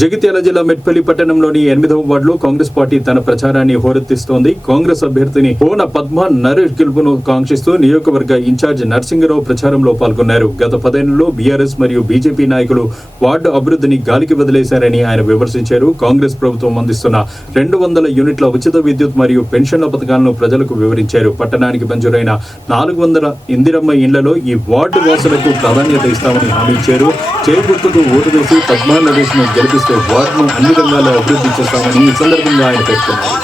జగిత్యాల జిల్లా మెట్పల్లి పట్టణంలోని 8వ వార్డులో కాంగ్రెస్ పార్టీ తన ప్రచారాన్ని హోరెత్తిస్తోంది. కాంగ్రెస్ అభ్యర్థిని కోన పద్మ నరేష్ గెలుపును కాంక్షిస్తూ నియోజకవర్గ ఇన్ఛార్జ్ నర్సింగరావు ప్రచారంలో పాల్గొన్నారు. గత 10 ఏళ్లలో బీఆర్ఎస్ మరియు బీజేపీ నాయకులు వార్డు అభివృద్ధిని గాలికి వదిలేశారని ఆయన విమర్శించారు. కాంగ్రెస్ ప్రభుత్వం అందిస్తున్న 200 యూనిట్ల ఉచిత విద్యుత్ మరియు పెన్షన్ల పథకాలను ప్రజలకు వివరించారు. పట్టణానికి మంజూరైన 400 ఇందిరమ్మ ఇండ్లలో ఈ వార్డు వాసులకు ప్రాధాన్యత ఇస్తామని హామీ ఇచ్చారు. చేగుర్తుకు ఓటు వేసి పద్మా నరేష్ ను గెలిపిస్తే వార్డును అన్ని రంగాల్లో అభివృద్ధి చేస్తామని ఈ సందర్భంగా ఆయన పేర్కొన్నారు.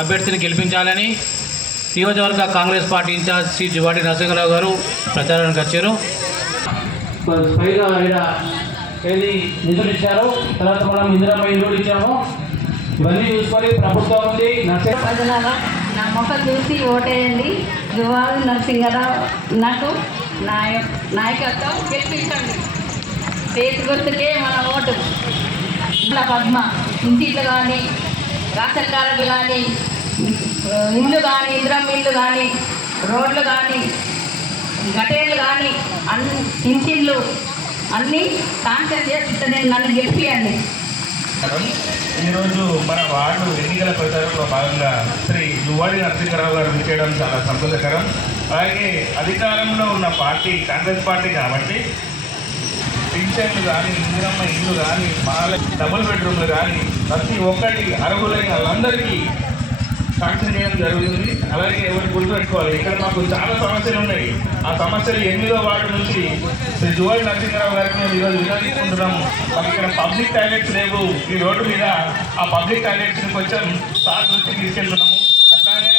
అభ్యర్థిని గెలిపించాలని నియోజకవర్గ కాంగ్రెస్ పార్టీ ఇన్ఛార్జ్ శ్రీ జువాడి నరసింహరావు గారు ప్రచారానికి వచ్చారు. పైగా ఏది నిధులు ఇచ్చారు, తర్వాత మనం ఇందిరమ్మ ఇల్లు ఇచ్చాము. ఇవన్నీ చూసుకొని ప్రభుత్వం ఉంది. నా మొక్క చూసి ఓటేయండి. జువాడి నరసింహరావు నాకు నాయకత్వం గెలిపించండి. చేతి గుర్తుకే మన ఓటు. ఇట్లా పద్మ ఇంటిళ్ళు కానీ, రేషన్ కార్డులు కానీ, ఇల్లు కానీ, ఇందిరమ్మ ఇల్లు కానీ, రోడ్లు కానీ, గటేర్లు కానీ, ఇంటిళ్ళు అన్నీ శాంక్షన్ చేస్తుంటే నన్ను గెలిపియండి. ఈరోజు మన వార్డు ఎన్నికల ప్రచారంలో భాగంగా శ్రీ జువాడి నరసింహరావు గారు చేయడం చాలా సంతోషకరం. అలాగే అధికారంలో ఉన్న పార్టీ కాంగ్రెస్ పార్టీ కాబట్టి పింఛన్లు కానీ, ఇందిరమ్మ ఇల్లు కానీ, డబుల్ బెడ్రూమ్లు కానీ ప్రతి ఒక్కటి అర్హులైన వాళ్ళందరికీ శాంక్షన్ చేయడం జరుగుతుంది. అలాగే ఎవరు గుర్తుపెట్టుకోవాలి, ఇక్కడ మాకు చాలా సమస్యలు ఉన్నాయి. ఆ సమస్యలు 8వ వార్డు నుంచి శ్రీ జువాడి నరసింహరావు గారికి మేము ఈరోజు వినియోగించుకుంటున్నాము. మాకు ఇక్కడ పబ్లిక్ టాయిలెట్స్ లేవు. ఈ రోడ్డు మీద ఆ పబ్లిక్ టాయిలెట్స్ని కొంచెం సార్ నుంచి తీసుకెళ్తున్నాము. అట్లాగే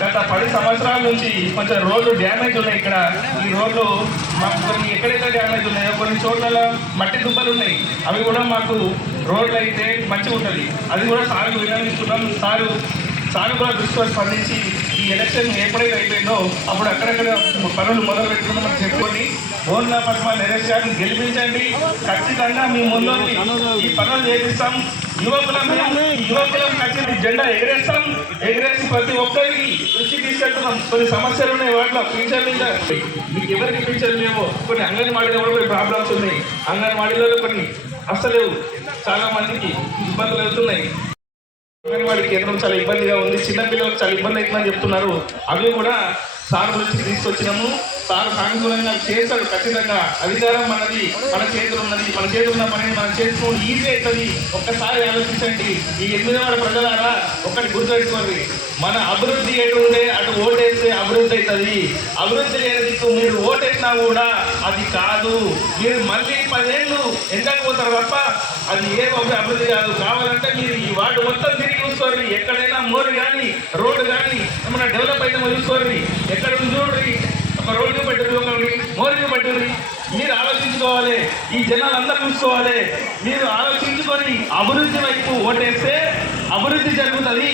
గత 10 సంవత్సరాల నుంచి కొంచెం రోడ్లు డ్యామేజ్ ఉన్నాయి. ఇక్కడ ఈ రోడ్లు మాకు కొన్ని ఎక్కడైతే డ్యామేజ్ ఉన్నాయో కొన్ని చోట్ల మట్టి దుబ్బలు ఉన్నాయి. అవి కూడా మాకు రోడ్లు అయితే మంచిగా ఉంటుంది. అది కూడా సార్కు విన్నవిస్తున్నాం. సారు కూడా దృష్టిలో స్పందించి ఈ ఎలక్షన్ ఎప్పుడైతే అయిపోయిందో అప్పుడు అక్కడక్కడ పనులు మొదలు పెట్టుకున్నామని చెప్పుకొని బోన్ల పద్మ నరేష్ గారిని గెలిపించండి. ఖచ్చితంగా మీ ముందు ఈ పనులు చేపిస్తాం. యువకులం ఖచ్చితంగా జెండా ఎగరేసి ప్రతి ఒక్కరికి దృష్టి తీసుకెళ్తున్నాం. కొన్ని సమస్యలు ఉన్నాయి, వాటిలో పింఛన్ మీకు ఎవరికి పింఛన్ లేవో, కొన్ని అంగన్వాడీలో కూడా ప్రాబ్లమ్స్ ఉన్నాయి. అంగన్వాడీలలో కొన్ని అస్సలేవు, చాలా మందికి ఇబ్బందులు అవుతున్నాయి. అంగన్వాడీ కేంద్రం చాలా ఇబ్బందిగా ఉంది, చిన్నపిల్లలకు చాలా ఇబ్బంది అవుతుందని చెప్తున్నారు. అవి కూడా సార్ నుంచి తీసుకొచ్చినాము. సార్ సానుకూలంగా చేస్తాడు. ఖచ్చితంగా అధికారం మనది, మన చేతులు ఉన్నది. మన చేతులు ఉన్న పని మనం చేసుకోవడం ఈజీ అవుతుంది. ఒక్కసారి ఆలోచించండి. ఈ 8వ వార్డు ప్రజలారా ఒకటి గుర్తుపెట్టుకోండి, మన అభివృద్ధి ఎటు ఉంటే అటు ఓటేస్తే అభివృద్ధి అవుతుంది. అభివృద్ధి లేని మీరు ఓటేసినా కూడా అది కాదు. మీరు మళ్ళీ 10 ఏళ్ళు ఎండకపోతారు తప్ప అది ఏ అభివృద్ధి కాదు. కావాలంటే మీరు ఈ వార్డు మొత్తం తిరిగి చూసుకోండి. ఎక్కడైనా మోరు కానీ రోడ్డు కానీ ఏమైనా డెవలప్ అయితే చూసుకోండి. ఎక్కడ చూడండి, ఒక రోడ్డు పెట్టుకోండి, మోరుగా పెట్టుకోండి. మీరు ఆలోచించుకోవాలి, ఈ జనాలందరూ చూసుకోవాలి. మీరు ఆలోచించుకొని అభివృద్ధి వైపు ఓటేస్తే అభివృద్ధి జరుగుతుంది.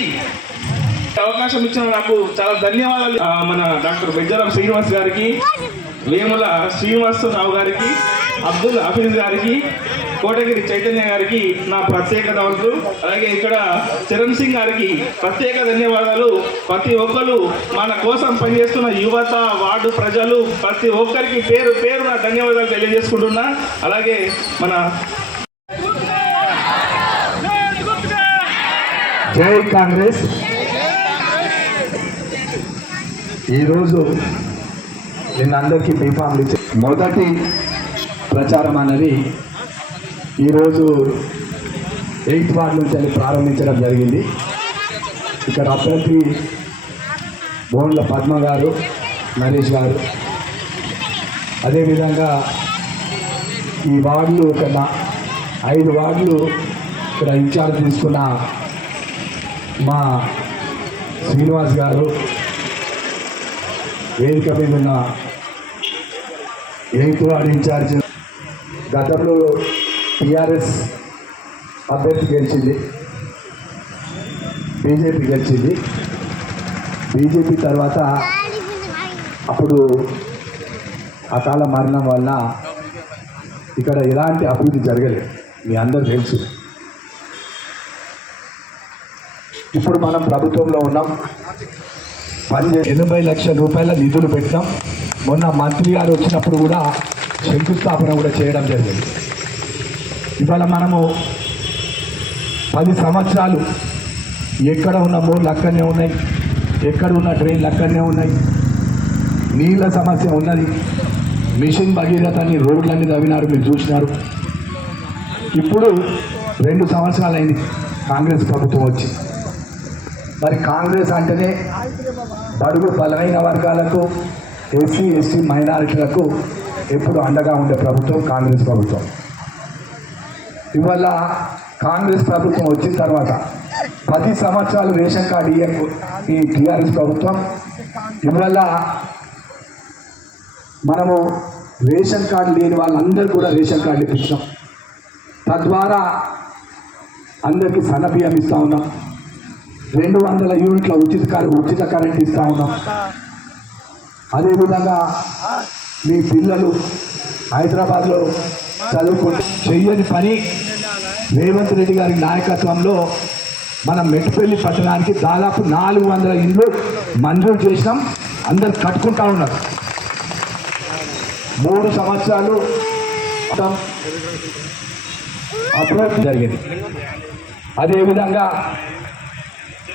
అవకాశం ఇచ్చిన నాకు చాలా ధన్యవాదాలు. మన డాక్టర్ బెజ్జరం శ్రీనివాస్ గారికి, వేముల శ్రీనివాసరావు గారికి, అబ్దుల్ హఫీజ్ గారికి, కోటగిరి చైతన్య గారికి నా ప్రత్యేక ధన్యవాదాలు. అలాగే ఇక్కడ చరణ్ సింగ్ గారికి ప్రత్యేక ధన్యవాదాలు. ప్రతి ఒక్కరు మన కోసం పనిచేస్తున్న యువత, వార్డు ప్రజలు ప్రతి ఒక్కరికి పేరు పేరున ధన్యవాదాలు తెలియజేసుకుంటున్నా. అలాగే మన జై కాంగ్రెస్. ఈరోజు నేను అందరికీ బీఫామ్లు ఇచ్చే మొదటి ప్రచారం అన్నది ఈరోజు 8వ వార్డు నుంచి ప్రారంభించడం జరిగింది. ఇక్కడ అభ్యర్థి బోన్ల పద్మ గారు, నరేష్ గారు, అదేవిధంగా ఈ వార్డులు ఒక 5 వార్డులు ఇక్కడ ఇన్ఛార్జ్ తీసుకున్న మా శ్రీనివాస్ గారు, వేదిక మీద ఉన్న 8వ వార్డు ఇన్ఛార్జ్, గతంలో టీఆర్ఎస్ అభ్యర్థి గెలిచింది, బీజేపీ గెలిచింది. బీజేపీ తర్వాత అప్పుడు అకాల మరణం వల్ల ఇక్కడ ఎలాంటి అభివృద్ధి జరగలేదు, మీ అందరూ తెలుసు. ఇప్పుడు మనం ప్రభుత్వంలో ఉన్నాం. 80 లక్షల రూపాయల నిధులు పెట్టాం. మొన్న మంత్రి గారు వచ్చినప్పుడు కూడా శంకుస్థాపన కూడా చేయడం జరిగింది. ఇవాళ మనము 10 సంవత్సరాలు ఎక్కడ ఉన్న మోర్లు అక్కడనే ఉన్నాయి, ఎక్కడ ఉన్న డ్రైన్లు అక్కడనే ఉన్నాయి, నీళ్ళ సమస్య ఉన్నది. మిషన్ భగీరథని రోడ్లన్నీ తవ్వినారు, మీరు చూసినారు. ఇప్పుడు 2 సంవత్సరాలు అయింది కాంగ్రెస్ ప్రభుత్వం వచ్చి. మరి కాంగ్రెస్ అంటేనే బడుగు బలమైన వర్గాలకు, ఎస్సీ ఎస్టీ మైనారిటీలకు ఎప్పుడు అండగా ఉండే ప్రభుత్వం కాంగ్రెస్ ప్రభుత్వం. ఇవాళ కాంగ్రెస్ ప్రభుత్వం వచ్చిన తర్వాత 10 సంవత్సరాలు రేషన్ కార్డు ఈ టీఆర్ఎస్ ప్రభుత్వం. ఇవాళ మనము రేషన్ కార్డు లేని వాళ్ళందరూ కూడా రేషన్ కార్డు ఇప్పించాం. తద్వారా అందరికీ సన్నబియ్యం ఇస్తూ ఉన్నాం. 200 యూనిట్ల ఉచిత కరెంట్ ఇస్తూ ఉన్నాం. అదేవిధంగా మీ పిల్లలు హైదరాబాద్లో చదువుకుంటే చెయ్యని పని రేవంత్ రెడ్డి గారి నాయకత్వంలో మన మెట్టుపల్లి పట్టణానికి దాదాపు 400 ఇండ్లు మంజూరు చేసినాం. అందరు కట్టుకుంటా ఉన్నారు. 3 సంవత్సరాలు అభివృద్ధి జరిగింది. అదేవిధంగా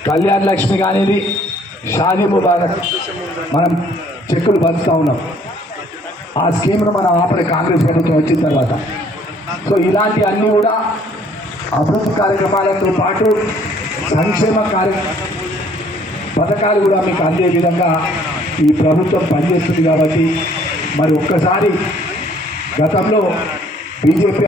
కళ్యాణ లక్ష్మి కానిది, షాదీ ముబారక్ మనం చెక్కులు పంచుతూ ఉన్నాం. ఆ స్కీమ్ను మనం ఆపడే కాంగ్రెస్ ప్రభుత్వం వచ్చిన తర్వాత. సో ఇలాంటి అన్నీ కూడా అభివృద్ధి కార్యక్రమాలతో పాటు సంక్షేమ పథకాలు కూడా మీకు అందే విధంగా ఈ ప్రభుత్వం పనిచేస్తుంది. కాబట్టి మరి ఒక్కసారి గతంలో బీజేపీ